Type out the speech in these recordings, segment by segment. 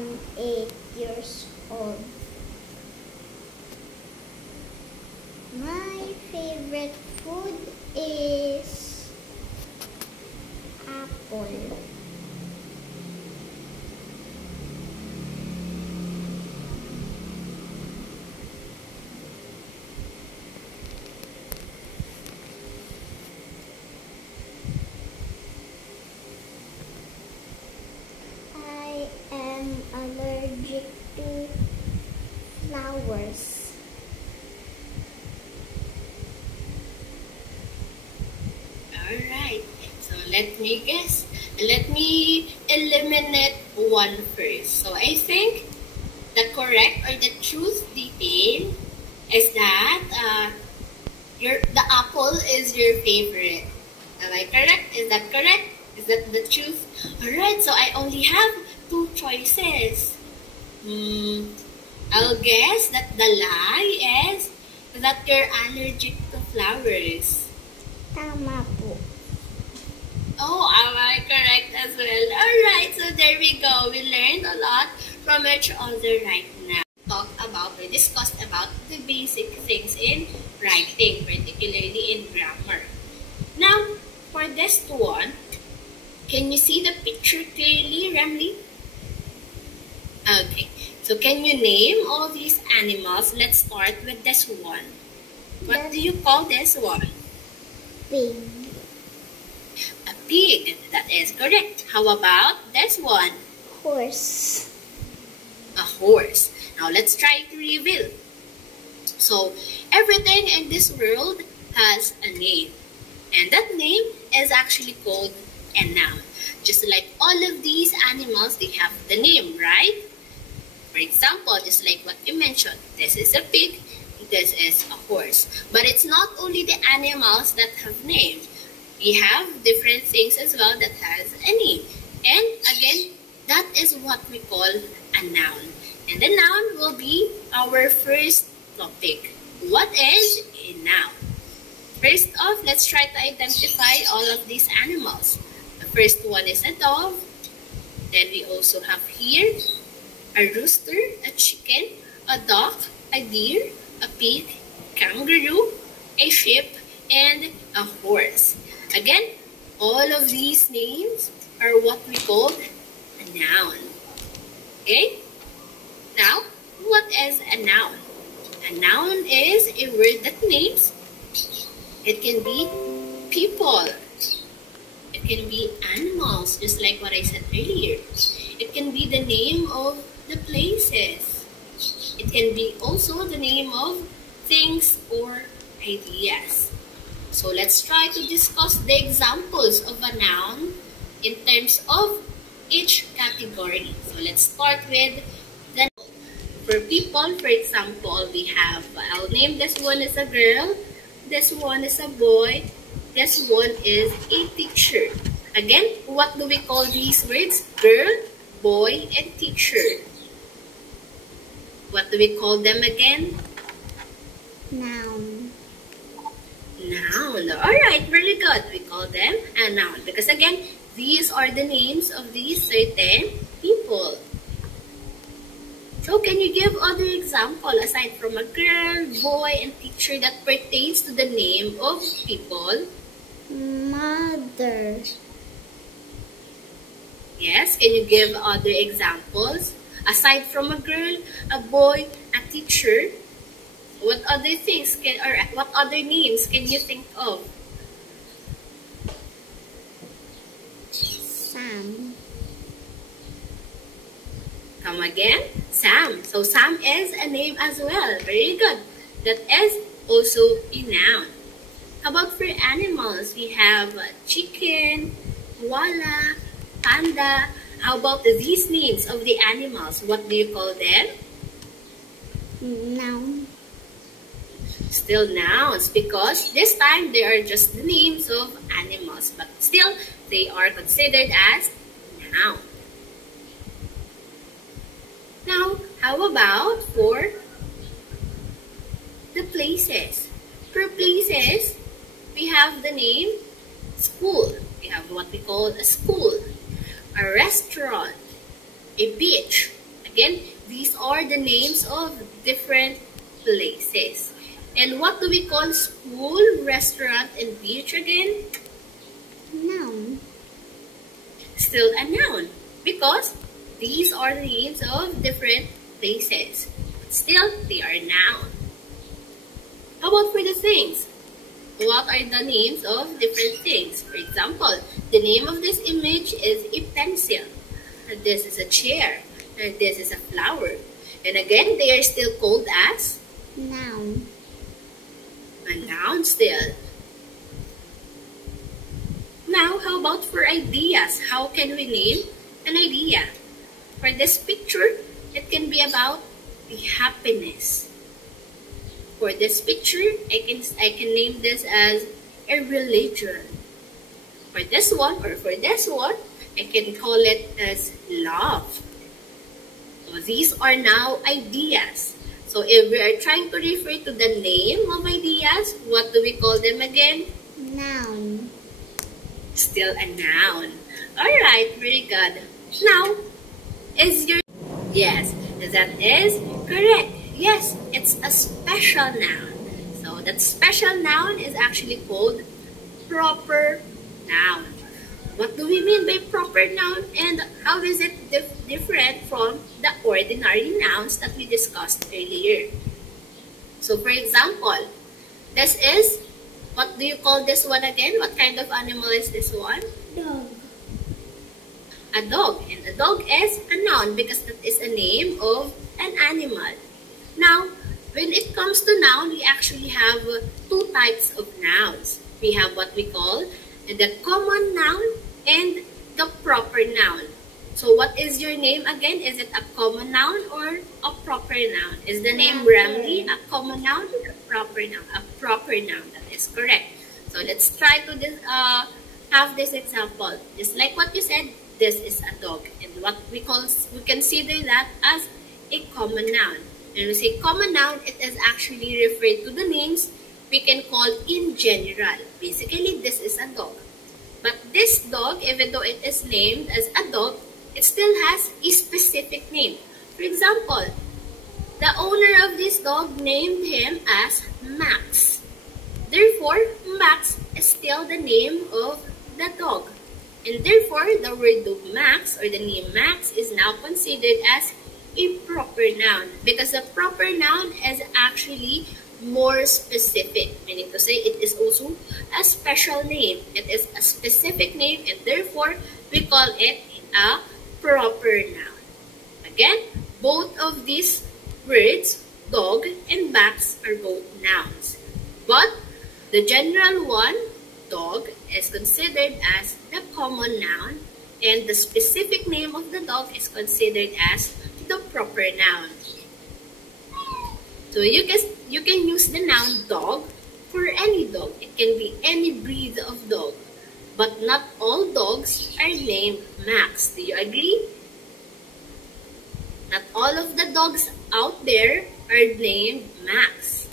am 8 years old. My favorite food is apple. I am allergic to flowers. Alright, so let me guess. Let me eliminate one first. So I think the correct or the truth detail is that the apple is your favorite. Am I correct? Is that correct? Is that the truth? Alright, so I only have two choices. I'll guess that the lie is that you're allergic to flowers. Tama po. Oh, am I correct as well? Alright, so there we go. We learned a lot from each other right now. Talk about or discussed about the basic things in writing, particularly in grammar. Now, for this one, can you see the picture clearly, Ramli? Okay, so can you name all these animals? Let's start with this one. What do you call this one? Pig. A pig. That is correct. How about this one? Horse. A horse. Now let's try to reveal. So everything in this world has a name. And that name is actually called a noun. Just like all of these animals, they have the name, right? For example, just like what you mentioned, this is a pig, this is a horse. But it's not only the animals that have names. We have different things as well that has a name. And again, that is what we call a noun. And the noun will be our first topic. What is a noun? First off, let's try to identify all of these animals. The first one is a dove. Then we also have here a rooster, a chicken, a duck, a deer, a pig, kangaroo, a sheep, and a horse. Again, all of these names are what we call a noun. Okay? Now, what is a noun? A noun is a word that names. It can be people. It can be animals, just like what I said earlier. It can be the name of the places. It can be also the name of things or ideas. So let's try to discuss the examples of a noun in terms of each category. So let's start with the noun. For people, for example, we have, I'll name this one as a girl, this one is a boy, this one is a teacher. Again, what do we call these words? Girl, boy, and teacher. What do we call them again? Noun. Noun. Alright, very good. We call them a noun. Because again, these are the names of these certain people. So can you give other example aside from a girl, boy, and teacher that pertains to the name of people? Mother. Yes, can you give other examples? Aside from a girl, a boy, a teacher, what other things or what other names can you think of? Sam. Come again? Sam. So Sam is a name as well. Very good. That is also a noun. How about for animals? We have chicken, koala, panda. How about these names of the animals? What do you call them? Noun. Still nouns, because this time they are just the names of animals, but still they are considered as noun. Now, how about for the places? For places, we have the name school. We have what we call a school, a restaurant, a beach, Again, these are the names of different places. And what do we call school, restaurant, and beach again? Noun. Still a noun, because these are the names of different places. Still, they are noun. How about for the things? What are the names of different things? For example, the name of this image is a pencil. And this is a chair. And this is a flower. And again, they are still called as? Noun. A noun still. Now, how about for ideas? How can we name an idea? For this picture, it can be about the happiness. For this picture, I can name this as a religion. For this one, I can call it as love. So these are now ideas. So if we are trying to refer to the name of ideas, what do we call them again? Noun. Still a noun. Alright, very good. Now, is your... Yes, that is correct. Yes, it's a special noun. So that special noun is actually called proper noun. What do we mean by proper noun, and how is it different from the ordinary nouns that we discussed earlier? So for example, this is, what do you call this one again? What kind of animal is this one? Dog. A dog. And a dog is a noun because that is a name of an animal. Now, when it comes to noun, we actually have two types of nouns. We have what we call the common noun and the proper noun. So what is your name again? Is it a common noun or a proper noun? Is the name Ramli a common noun or a proper noun? A proper noun, that is correct. So let's try to have this example. Just like what you said, this is a dog. And what we consider that as a common noun. When we say common noun, it is actually referred to the names we can call in general. Basically, this is a dog. But this dog, even though it is named as a dog, it still has a specific name. For example, the owner of this dog named him as Max. Therefore, Max is still the name of the dog. And therefore, the word Max or the name Max is now considered as a proper noun, because a proper noun is actually more specific, meaning to say it is also a special name. It is a specific name, and therefore we call it a proper noun. Again, both of these words, dog and Max, are both nouns. But the general one, dog, is considered as the common noun, and the specific name of the dog is considered as the proper noun. So you can use the noun dog for any dog. It can be any breed of dog. But not all dogs are named Max. Do you agree? Not all of the dogs out there are named Max.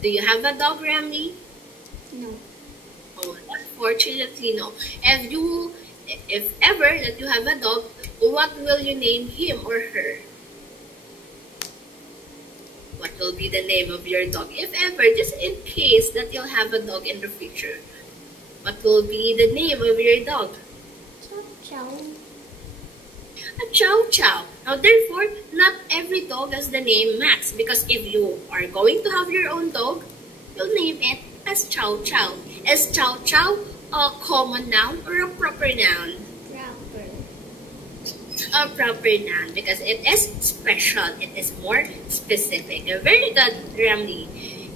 Do you have a dog, Ramli? No. Oh, unfortunately, no. If ever that you have a dog, what will you name him or her? What will be the name of your dog? If ever, just in case that you'll have a dog in the future, what will be the name of your dog? Chow chow. A chow chow. Now, therefore, not every dog has the name Max, because if you are going to have your own dog, you'll name it as chow chow. Is chow chow a common noun or a proper noun? Proper. A proper noun, because it is special. It is more specific. Very good, Ramli.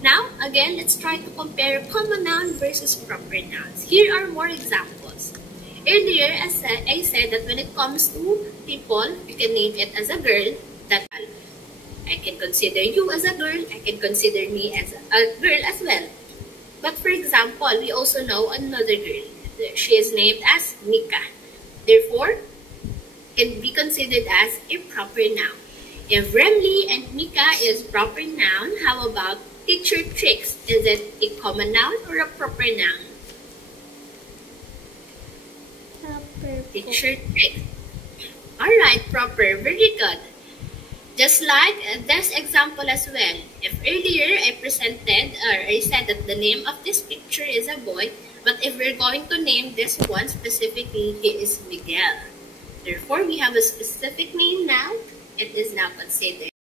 Now, again, let's try to compare common noun versus proper nouns. Here are more examples. Earlier, I said that when it comes to people, you can name it as a girl. That I can consider you as a girl. I can consider me as a girl as well. But for example, we also know another girl. She is named as Mika. Therefore, can be considered as a proper noun. If Remli and Mika is proper noun, how about teacher Tricks? Is it a common noun or a proper noun? Proper. Teacher Tricks. Alright, proper. Very good. Just like this example as well. If earlier I presented or I said that the name of this picture is a boy, but if we're going to name this one specifically, he is Miguel. Therefore, we have a specific name now. It is now considered.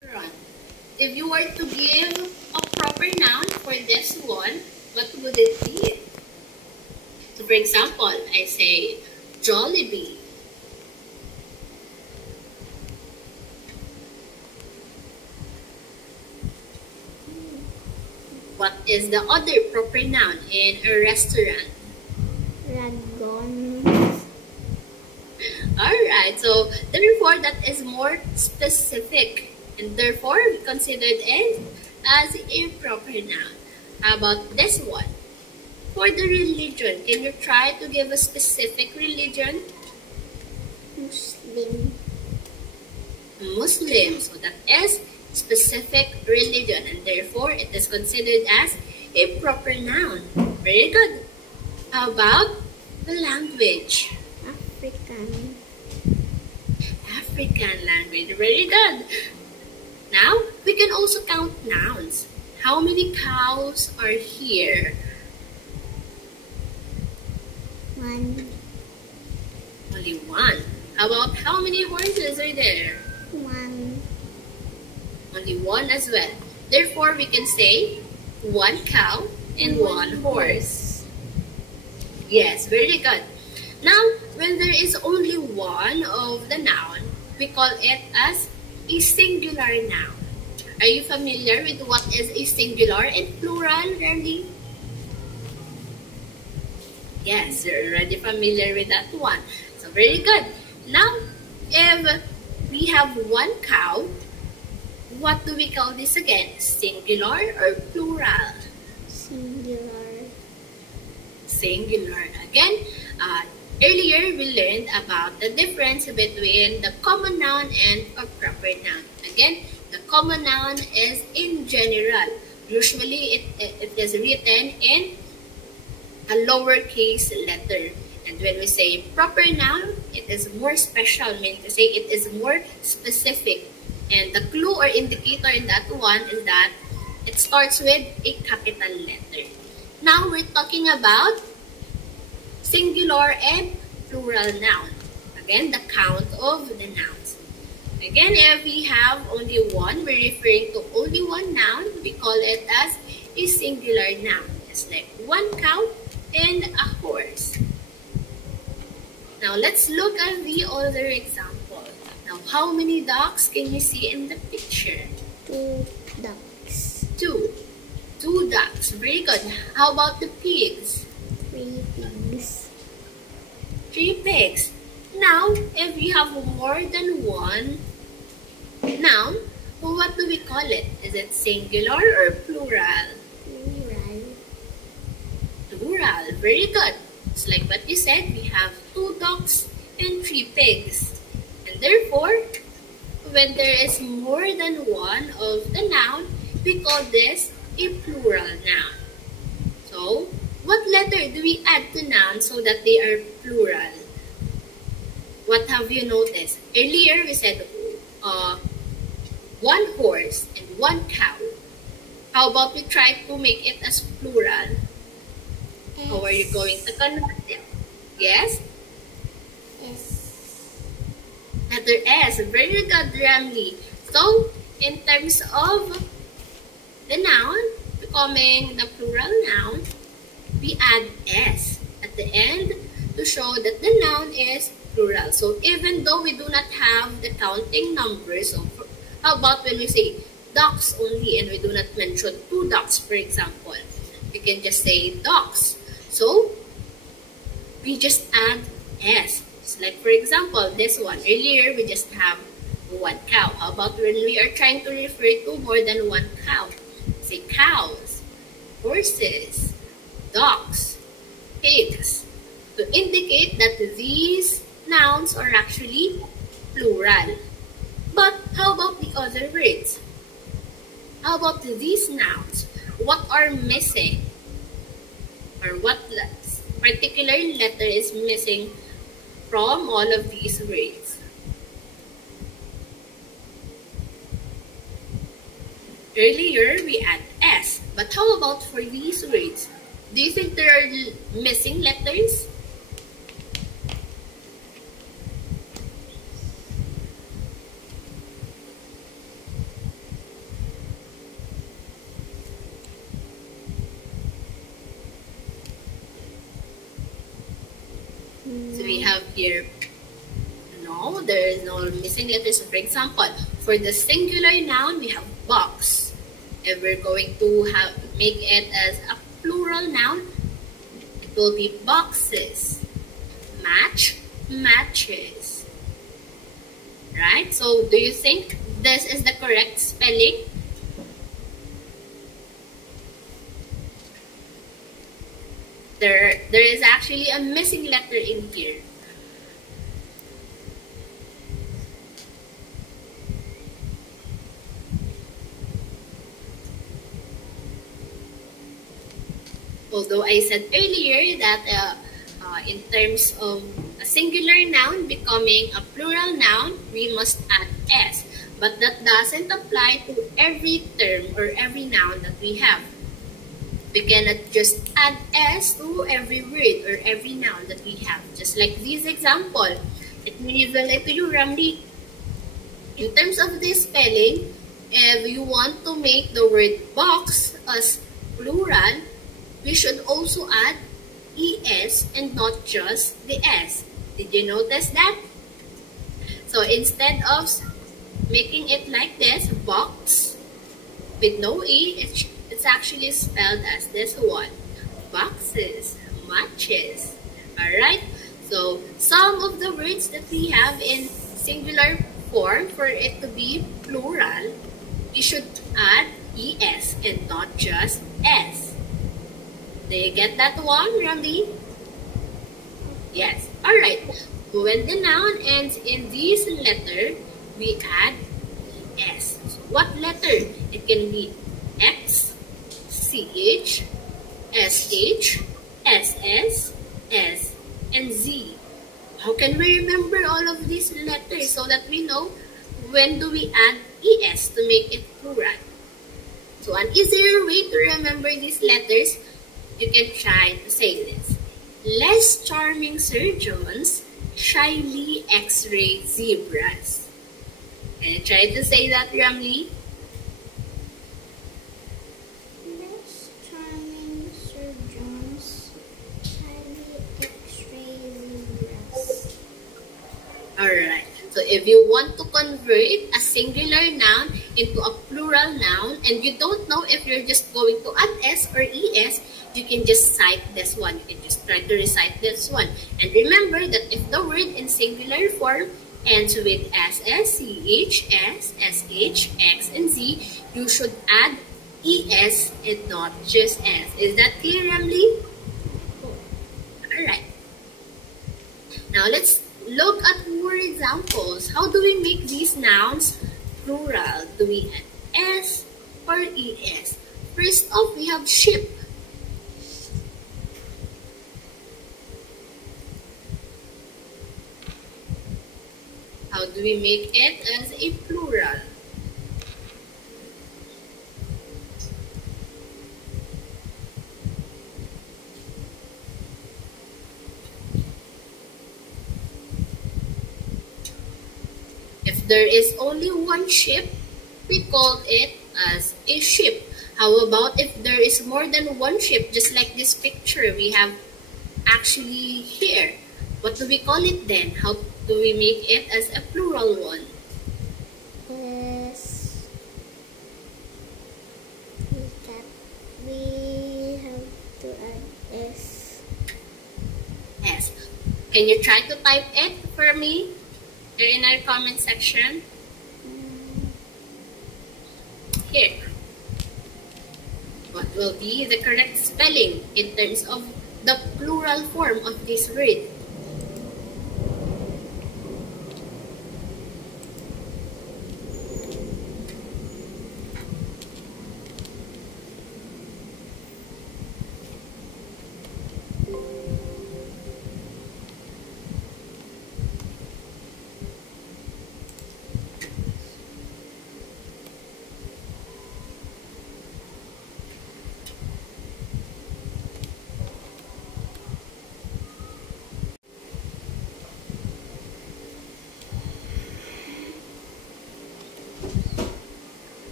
If you were to give a proper noun for this one, what would it be? So for example, I say Jollibee. What is the other proper noun in a restaurant? Dragon. Alright, so therefore that is more specific and therefore we considered it as a proper noun. How about this one? For the religion, can you try to give a specific religion? Muslim. Muslim. So that is specific religion and therefore it is considered as a proper noun. Very good. How about the language? African. African language. Very good. Now, we can also count nouns. How many cows are here? 1. Only one. How about how many horses are there? 1. Only one as well. Therefore, we can say 1 cow and 1 horse. Yes, very good. Now, when there is only one of the noun, we call it as a singular noun. Are you familiar with what is a singular and plural, Randy? Yes, you're already familiar with that one. So, very good. Now, if we have 1 cow, what do we call this again? Singular or plural? Singular. Singular. Again, earlier we learned about the difference between the common noun and a proper noun. Again, the common noun is in general. Usually, it is written in a lowercase letter. And when we say proper noun, it is more special, meaning to say it is more specific. And the clue or indicator in that one is that it starts with a capital letter. Now, we're talking about singular and plural noun. Again, the count of the nouns. Again, if we have only one, we're referring to only one noun, we call it as a singular noun. It's like 1 cow and a horse. Now, let's look at the other example. Now, how many ducks can you see in the picture? 2 ducks. 2. 2 ducks. Very good. How about the pigs? 3 pigs. 3 pigs. Now, if we have more than one noun, what do we call it? Is it singular or plural? Plural. Plural. Very good. It's like what you said, we have 2 ducks and 3 pigs. And therefore, when there is more than one of the noun, we call this a plural noun. So, what letter do we add to noun so that they are plural? What have you noticed? Earlier, we said 1 horse and 1 cow. How about we try to make it as plural? How are you going to convert it? Yes? S. Letter S. Very good, Ramli. So, in terms of the noun becoming the plural noun, we add S at the end to show that the noun is plural. So, even though we do not have the counting numbers, so how about when we say ducks only and we do not mention 2 ducks, for example? We can just say ducks. So, we just add S. It's like, for example, this one. Earlier, we just have 1 cow. How about when we are trying to refer to more than 1 cow? Say cows, horses, ducks, pigs. To indicate that these nouns are actually plural. But how about the other words? How about these nouns? What are missing? Or what particular letter is missing from all of these words? Earlier, we add S. But how about for these words? Do you think there are missing letters? So we have here, no, there is no missing letters. So for example, for the singular noun, we have box. If we're going to make it as a plural noun, it will be boxes. Match, matches. Right? So do you think this is the correct spelling? There is actually a missing letter in here. Although I said earlier that in terms of a singular noun becoming a plural noun, we must add S. But that doesn't apply to every term or every noun that we have. We cannot just add S to every word or every noun that we have. Just like this example. Let me reveal it to you, Ramli. In terms of this spelling, if you want to make the word box as plural, we should also add ES and not just the S. Did you notice that? So instead of making it like this, box, with no E, it's actually spelled as this one. Boxes, matches. Alright? So some of the words that we have in singular form, for it to be plural, we should add ES and not just S. Do you get that one, Ramli? Yes. Alright. When the noun ends in this letter, we add S. So what letter? It can be X, CH, SH, SS, S, and Z. How can we remember all of these letters so that we know when do we add ES to make it plural? So an easier way to remember these letters, you can try to say this. Less charming surgeons, shyly X-ray zebras. Can you try to say that, Ramli? Less charming surgeons, shyly X-ray zebras. Alright. So if you want to convert a singular noun into a plural noun and you don't know if you're just going to add S or ES, you can just cite this one. You can just try to recite this one. And remember that if the word in singular form ends with SS, CH, S, SH, X, and Z, you should add ES and not just S. Is that clear, Ramli? Alright. Now let's look at more examples. How do we make these nouns plural? Do we add S or ES? First off, we have ship. How do we make it as a plural? If there is only one ship, we call it as a ship. How about if there is more than one ship, just like this picture we have actually here? What do we call it then? How do we make it as a plural one? S. We have to add S. S. Can you try to type it for me here in our comment section? Here. What will be the correct spelling in terms of the plural form of this word?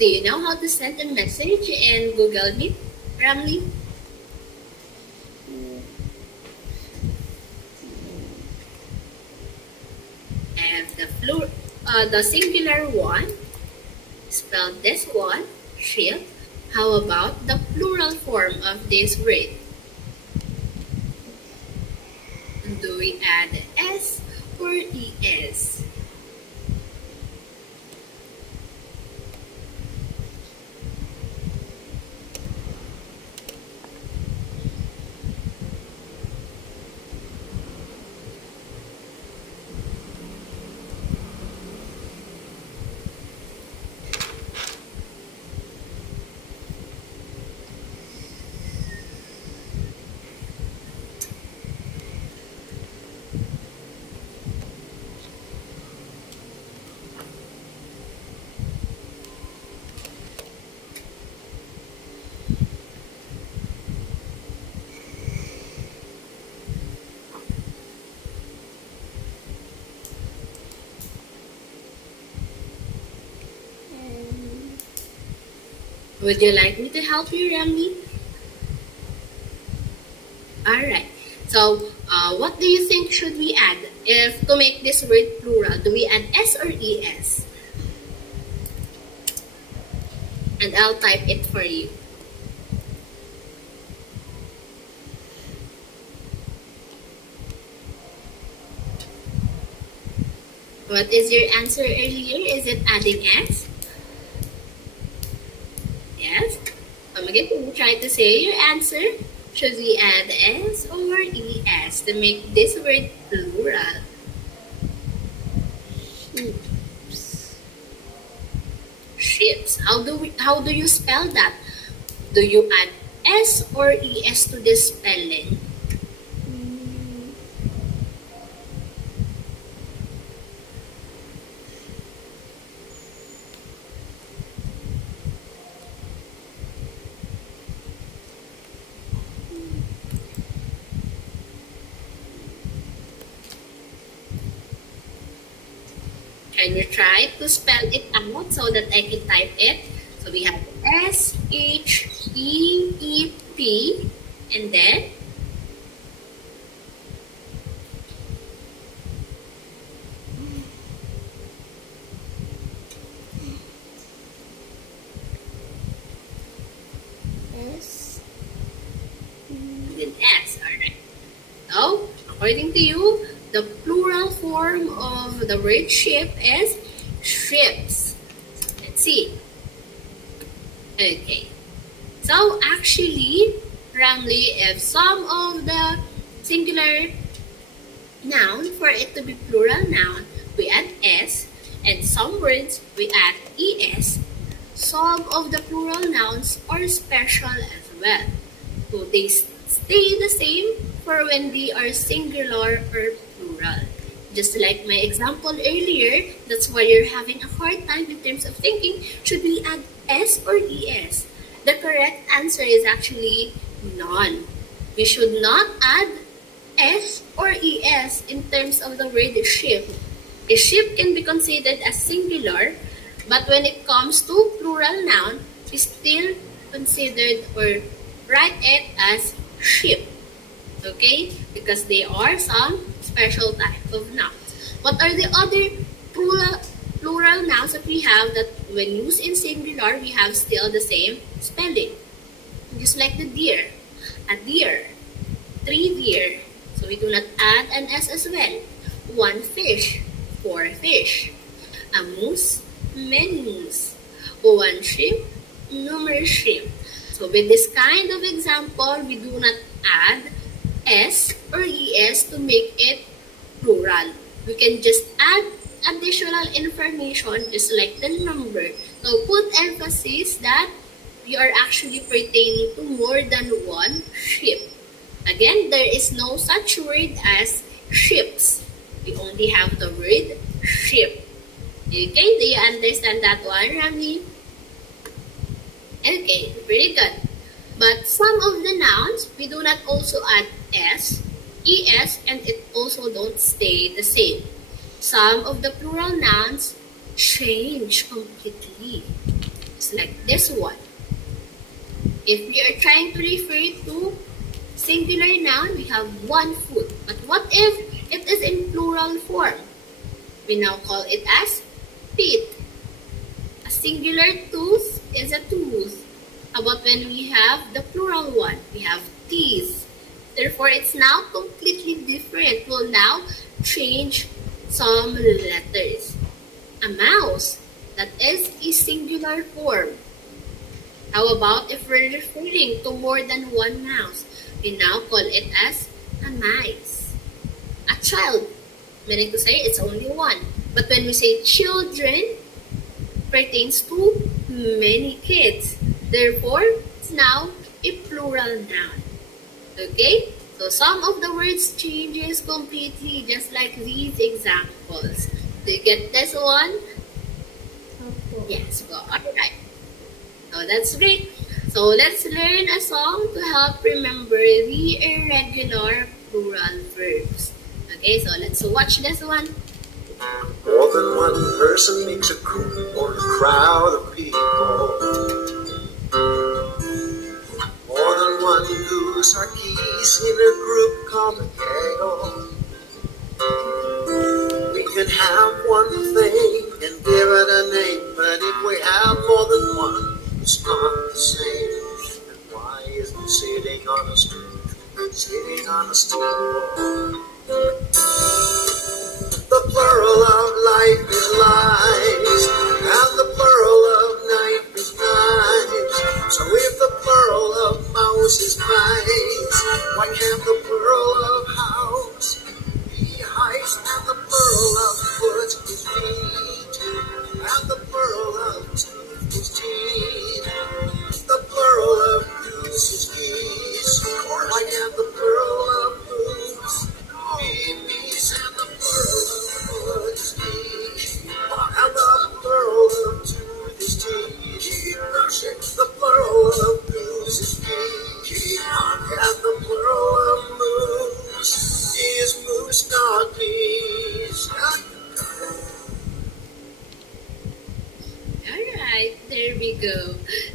Do you know how to send a message in Google Meet, Ramli? And the singular one, spell this one, ship. How about the plural form of this word? Do we add S or ES? Would you like me to help you, Rami? Alright. So, what do you think should we add if to make this word plural? Do we add S or ES? And I'll type it for you. What is your answer earlier? Is it adding S? Yes? Again, try to say your answer. Should we add S or ES to make this word plural? Ships. Ships. How do you spell that? Do you add S or ES to this spelling? Can you try to spell it out so that I can type it? So we have S-H-E-E-P and then S. S. Alright. So, according to you, the plural form of the word ship is ships. Let's see. Okay. So, actually, Ramli, if some of the singular noun, for it to be plural noun, we add S, and some words we add ES, some of the plural nouns are special as well. So, they stay the same for when they are singular or plural. Just like my example earlier, that's why you're having a hard time in terms of thinking, should we add S or ES? The correct answer is actually none. We should not add S or ES in terms of the word ship. A ship can be considered as singular, but when it comes to plural noun, we still considered or write it as ship. Okay? Because they are some special type of nouns. What are the other plural nouns that we have that when used in singular, we have still the same spelling? Just like the deer. A deer. 3 deer. So we do not add an S as well. 1 fish. 4 fish. A moose. Many moose. 1 sheep. Numerous sheep. So with this kind of example, we do not add S or ES to make it plural. We can just add additional information just like the number. So put emphasis that we are actually pertaining to more than 1 ship. Again, there is no such word as ships. We only have the word ship. Okay, do you understand that one, Rami? Okay, very good. But some of the nouns, we do not also add S, ES, and it also don't stay the same. Some of the plural nouns change completely. Just just like this one. If we are trying to refer to singular noun, we have one foot. But what if it is in plural form? We now call it as feet. A singular tooth is a tooth. How about when we have the plural one? We have teeth. Therefore, it's now completely different. We'll now change some letters. A mouse, that is a singular form. How about if we're referring to more than one mouse? We now call it as a mice. A child, meaning to say it's only one. But when we say children, pertains to many kids. Therefore, it's now a plural noun. Okay? So some of the words changes completely, just like these examples. Do you get this one? Yes, go. Alright. So that's great. So let's learn a song to help remember the irregular plural verbs. Okay, so let's watch this one. More than one person makes a group or a crowd of people. More than one goose or geese in a group called a gaggle. We can have one thing and give it a name, but if we have more than one, it's not the same. And why isn't sitting on a stool, sitting on a stool? The plural of life is lives, and the plural of knife is knives. So if the plural of mouse is mice, why can't the plural of house be heist? And the plural of foot is feet, and the plural of tooth is teeth. The plural of goose is geese. Why can't the plural of boots be bees? And the plural of foot is feet, and the plural of tooth is teeth. The plural of goose is geese, and the plural of moose is moose, not bees. Alright, there we go.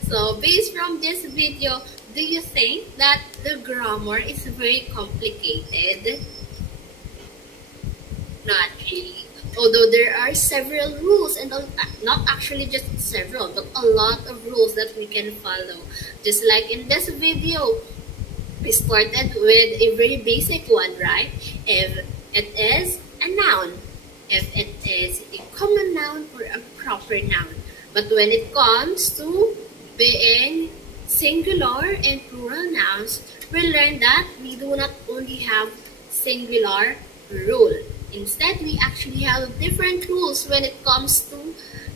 So based from this video, do you think that the grammar is very complicated? Not really. Although there are several rules, and not actually just several, but a lot of rules that we can follow. Just like in this video, we started with a very basic one, right? If it is a noun, if it is a common noun or a proper noun. But when it comes to being singular and plural nouns, we learn that we do not only have singular rule. Instead, we actually have different rules when it comes to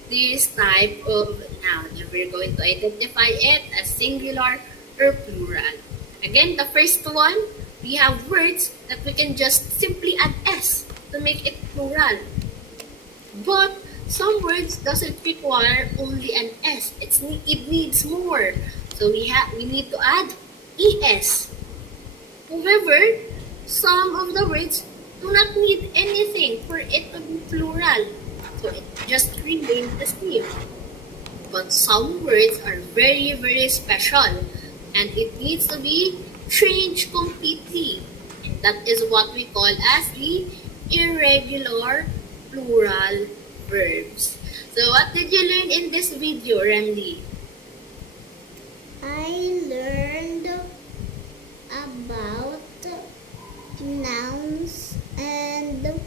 this type of noun. And we're going to identify it as singular or plural. Again, the first one, we have words that we can just simply add S to make it plural. But some words doesn't require only an S. It needs more. So we need to add ES. However, some of the words do not need anything for it to be plural. So it just remains the same. But some words are very, very special, and it needs to be changed completely. And that is what we call as the irregular plural verbs. So what did you learn in this video, Randy? I learned about nouns and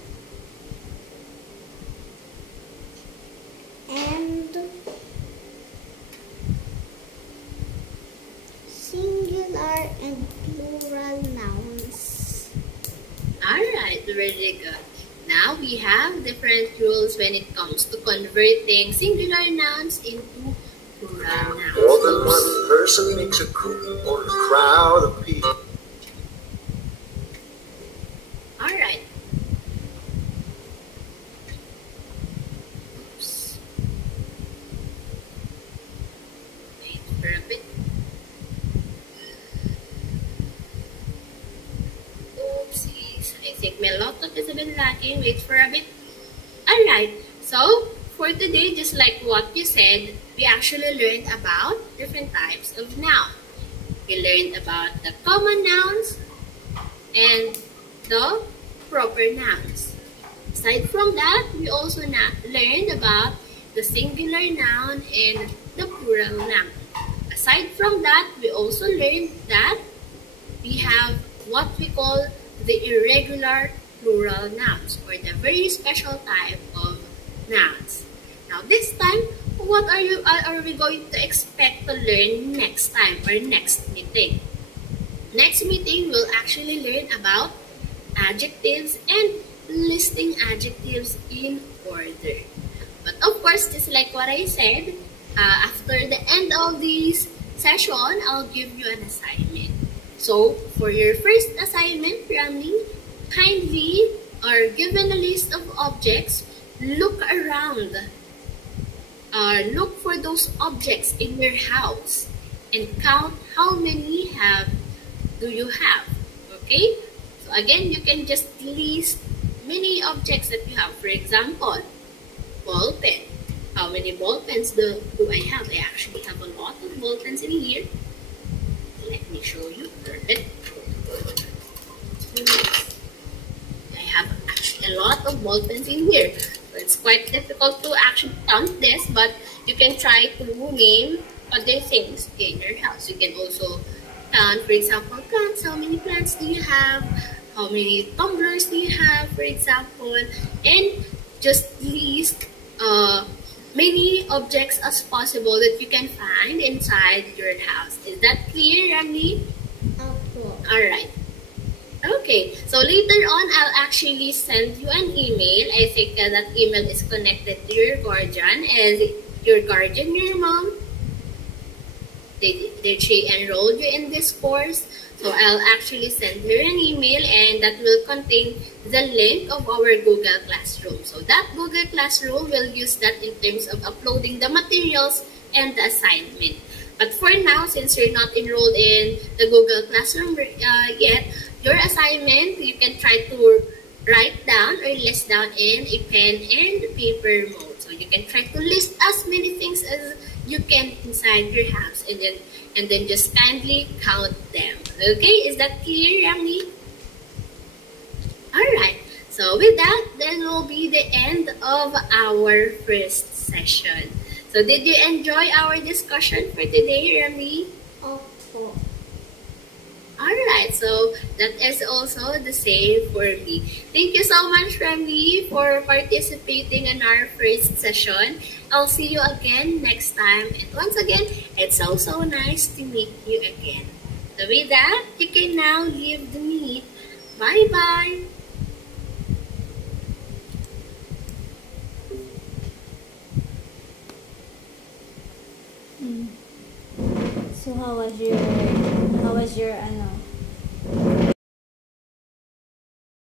singular and plural nouns. Alright, very good. Now we have different rules when it comes to converting singular nouns into plural nouns. More than one person makes a group or a crowd of people. Alright. Oops. Wait for a bit. Oopsies. I think my laptop is a bit lacking. Wait for a bit. Alright. So, for today, just like what you said, we actually learned about different types of nouns. We learned about the common nouns and the proper nouns. Aside from that, we also learned about the singular noun and the plural noun. Aside from that, we also learned that we have what we call the irregular plural nouns, or the very special type of nouns. Now this time, what are we going to expect to learn next time or next meeting? Next meeting, we'll actually learn about adjectives and listing adjectives in order. But of course, just like what I said, after the end of this session, I'll give you an assignment. So, for your first assignment, Rami, kindly are given a list of objects, look around. Look for those objects in your house and count how many do you have. Okay? So again, you can just list many objects that you have. For example, ball pen. How many ball pens do I have? I actually have a lot of ball pens in here. Let me show you. Perfect. I have actually a lot of ball pens in here. So it's quite difficult to actually count this, but you can try to name other things in your house. You can also count, for example, plants. How many plants do you have? How many tumblers do you have, for example? And just list many objects as possible that you can find inside your house. Is that clear, Rami? Okay. Alright. Okay, so later on, I'll actually send you an email. I think that email is connected to your guardian. As your guardian, your mom, did she enroll you in this course? So I'll actually send her an email, and that will contain the link of our Google Classroom. So that Google Classroom, will use that in terms of uploading the materials and the assignment. But for now, since you're not enrolled in the Google Classroom yet, your assignment, you can try to write down or list down in a pen and paper mode. So you can try to list as many things as you can inside your house, and then just kindly count them. Okay, is that clear, Rami? Alright, so with that, then will be the end of our first session. So did you enjoy our discussion for today, Rami? Okay. Alright, so that is also the same for me. Thank you so much, Rami, for participating in our first session. I'll see you again next time. And once again, it's so nice to meet you again. So with that, you can now leave the meet. Bye-bye. So how was your